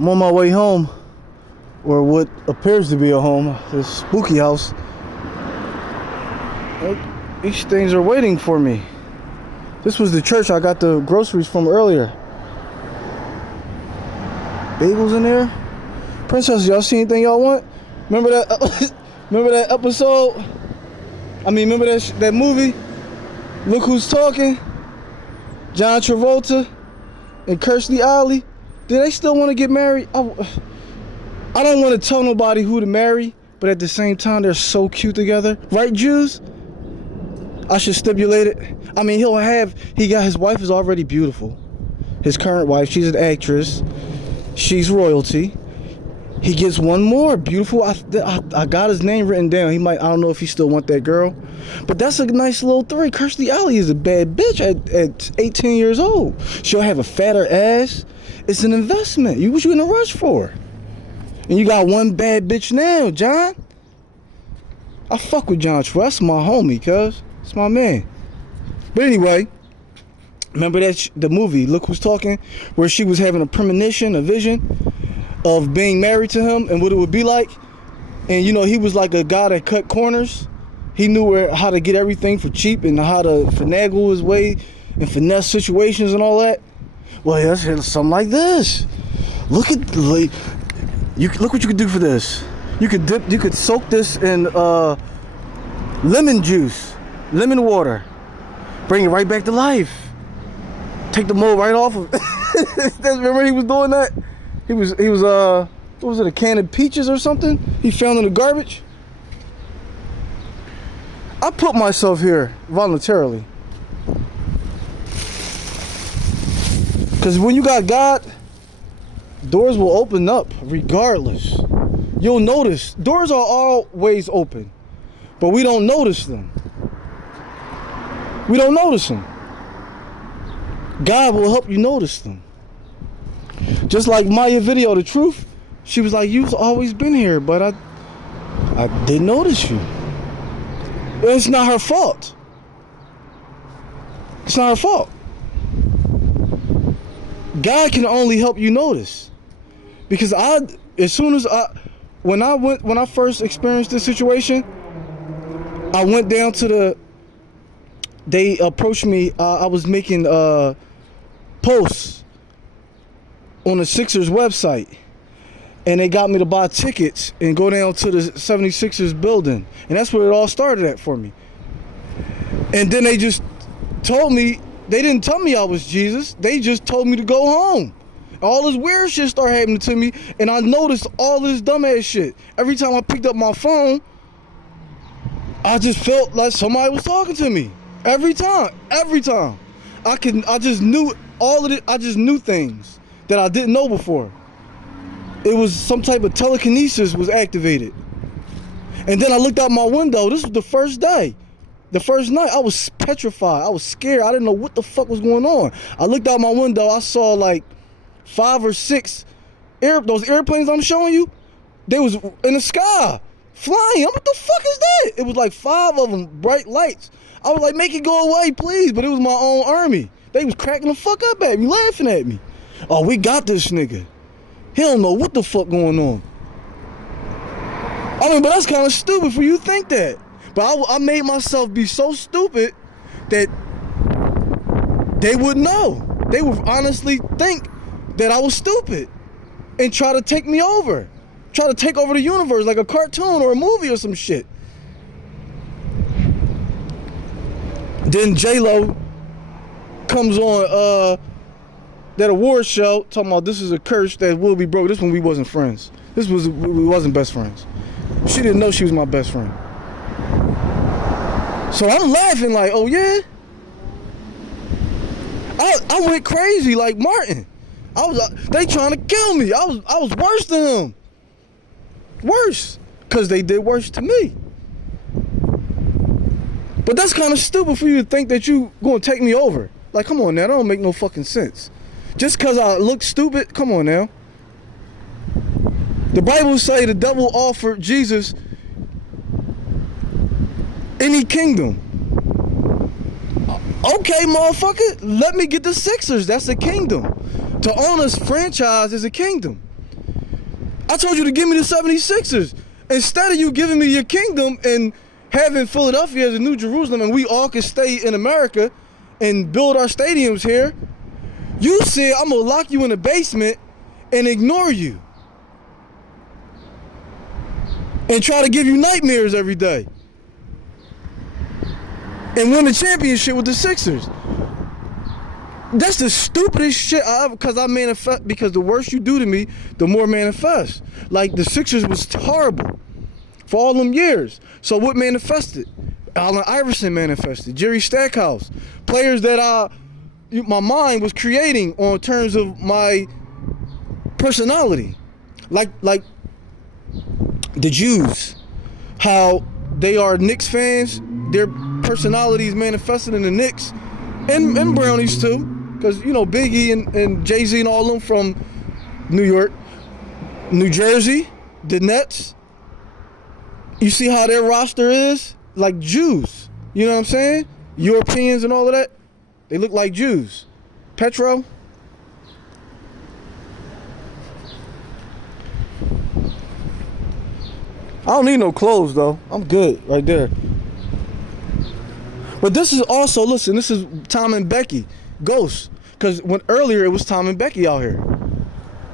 I'm on my way home, or what appears to be a home, this spooky house. These things are waiting for me. This was the church I got the groceries from earlier. Bagels in there. Princess, y'all see anything y'all want? Remember that? Remember that episode? Remember that movie? Look Who's Talking. John Travolta and Kirstie Alley. Do they still want to get married? I don't want to tell nobody who to marry, but at the same time, they're so cute together. Right, Jews? I should stipulate it. His wife is already beautiful. His current wife, she's an actress. She's royalty. He gets one more beautiful. I got his name written down. I don't know if he still want that girl. But that's a nice little three. Kirstie Alley is a bad bitch at 18 years old. She'll have a fatter ass. It's an investment. What you in a rush for? And you got one bad bitch now, John. I fuck with John Travolta. That's my homie, cuz. It's my man. But anyway, remember the movie, Look Who's Talking, where she was having a premonition, a vision of being married to him and what it would be like. And he was like a guy that cut corners. He knew how to get everything for cheap and how to finagle his way and finesse situations and all that. Well, that's something like this. Look what you could do for this. You could soak this in lemon juice, lemon water, bring it right back to life. Take the mold right off of it. Remember he was doing that? He was what was it, a can of peaches or something he found in the garbage? I put myself here voluntarily. Because when you got God, doors will open up regardless. You'll notice doors are always open, but we don't notice them. We don't notice them. God will help you notice them. Just like Maya video, the truth, she was like, you've always been here, but I didn't notice you. It's not her fault. It's not her fault. God can only help you notice. Because when I first experienced this situation, I went down to they approached me, I was making posts on the Sixers website, and they got me to buy tickets and go down to the 76ers building, and that's where it all started at for me. And then they just told me, they didn't tell me I was Jesus, they just told me to go home. All this weird shit started happening to me, and I noticed all this dumbass shit. Every time I picked up my phone, I just felt like somebody was talking to me. Every time. I just knew all of it. I just knew things that I didn't know before. It was some type of telekinesis was activated. And then I looked out my window. This was the first day. The first night, I was petrified. I was scared. I didn't know what the fuck was going on. I looked out my window. I saw like 5 or 6 those airplanes I'm showing you. They was in the sky, flying. What the fuck is that? It was like 5 of them, bright lights. I was like, make it go away, please. But it was my own army. They was cracking the fuck up at me, laughing at me. Oh, we got this nigga. He don't know what the fuck going on. But that's kind of stupid for you to think that. But I made myself be so stupid that they would know. They would honestly think that I was stupid and try to take me over. Try to take over the universe like a cartoon or a movie or some shit. Then J-Lo comes on that award show talking about this is a curse that will be broke. This one we wasn't friends. We wasn't best friends. She didn't know she was my best friend. So I'm laughing like, oh yeah? I went crazy like Martin. They trying to kill me. I was worse than him. Worse. Because they did worse to me. But that's kind of stupid for you to think that you going to take me over. Like, come on now. That don't make no fucking sense. Just because I look stupid, come on now. The Bible say the devil offered Jesus any kingdom. Okay, motherfucker, let me get the Sixers. That's a kingdom. To own a franchise is a kingdom. I told you to give me the 76ers. Instead of you giving me your kingdom and having Philadelphia as a New Jerusalem and we all can stay in America and build our stadiums here, you said I'm going to lock you in the basement and ignore you. And try to give you nightmares every day. And win the championship with the Sixers. That's the stupidest shit I ever, because I manifest, because the worse you do to me, the more manifest. Like the Sixers was horrible for all them years. So what manifested? Allen Iverson manifested, Jerry Stackhouse, players that my mind was creating on terms of my personality. Like the Jews, how they are Knicks fans, their personalities manifested in the Knicks, and Brownies too, because you know Biggie and Jay-Z and all of them from New York, New Jersey, the Nets. You see how their roster is? Like Jews, you know what I'm saying? Europeans and all of that, they look like Jews. Petro. I don't need no clothes though. I'm good right there. But this is also, listen, this is Tom and Becky, Ghost. Because when earlier it was Tom and Becky out here.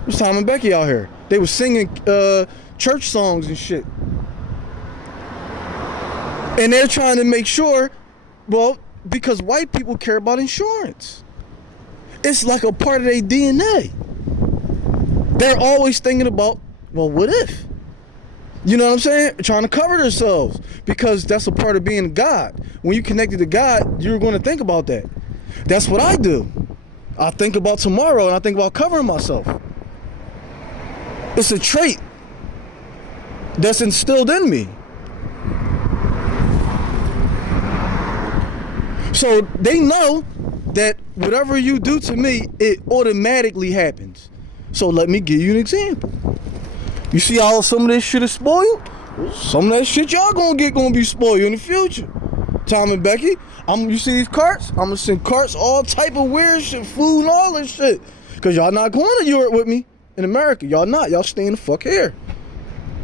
It was Tom and Becky out here. They were singing church songs and shit. And they're trying to make sure, well, because white people care about insurance. It's like a part of their DNA. They're always thinking about, well, what if? You know what I'm saying? Trying to cover themselves because that's a part of being God. When you connected to God, you're going to think about that. That's what I do. I think about tomorrow and I think about covering myself. It's a trait that's instilled in me. So they know that whatever you do to me, it automatically happens. So let me give you an example. You see how some of this shit is spoiled? Some of that shit y'all gonna be spoiled in the future. Tom and Becky, you see these carts? I'm gonna send carts, all type of weird shit, food and all this shit. Cause y'all not going to Europe with me in America. Y'all not. Y'all staying the fuck here.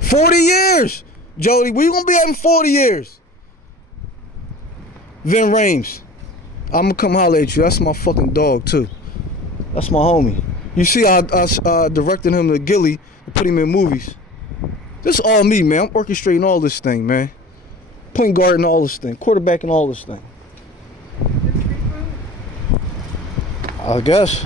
40 years. Jody, we gonna be having 40 years. Vin Rames, I'm gonna come holler at you. That's my fucking dog too. That's my homie. You see I directed him to Gilly to put him in movies. This is all me, man. I'm orchestrating all this thing, man. Point guarding all this thing. Quarterbacking all this thing. I guess.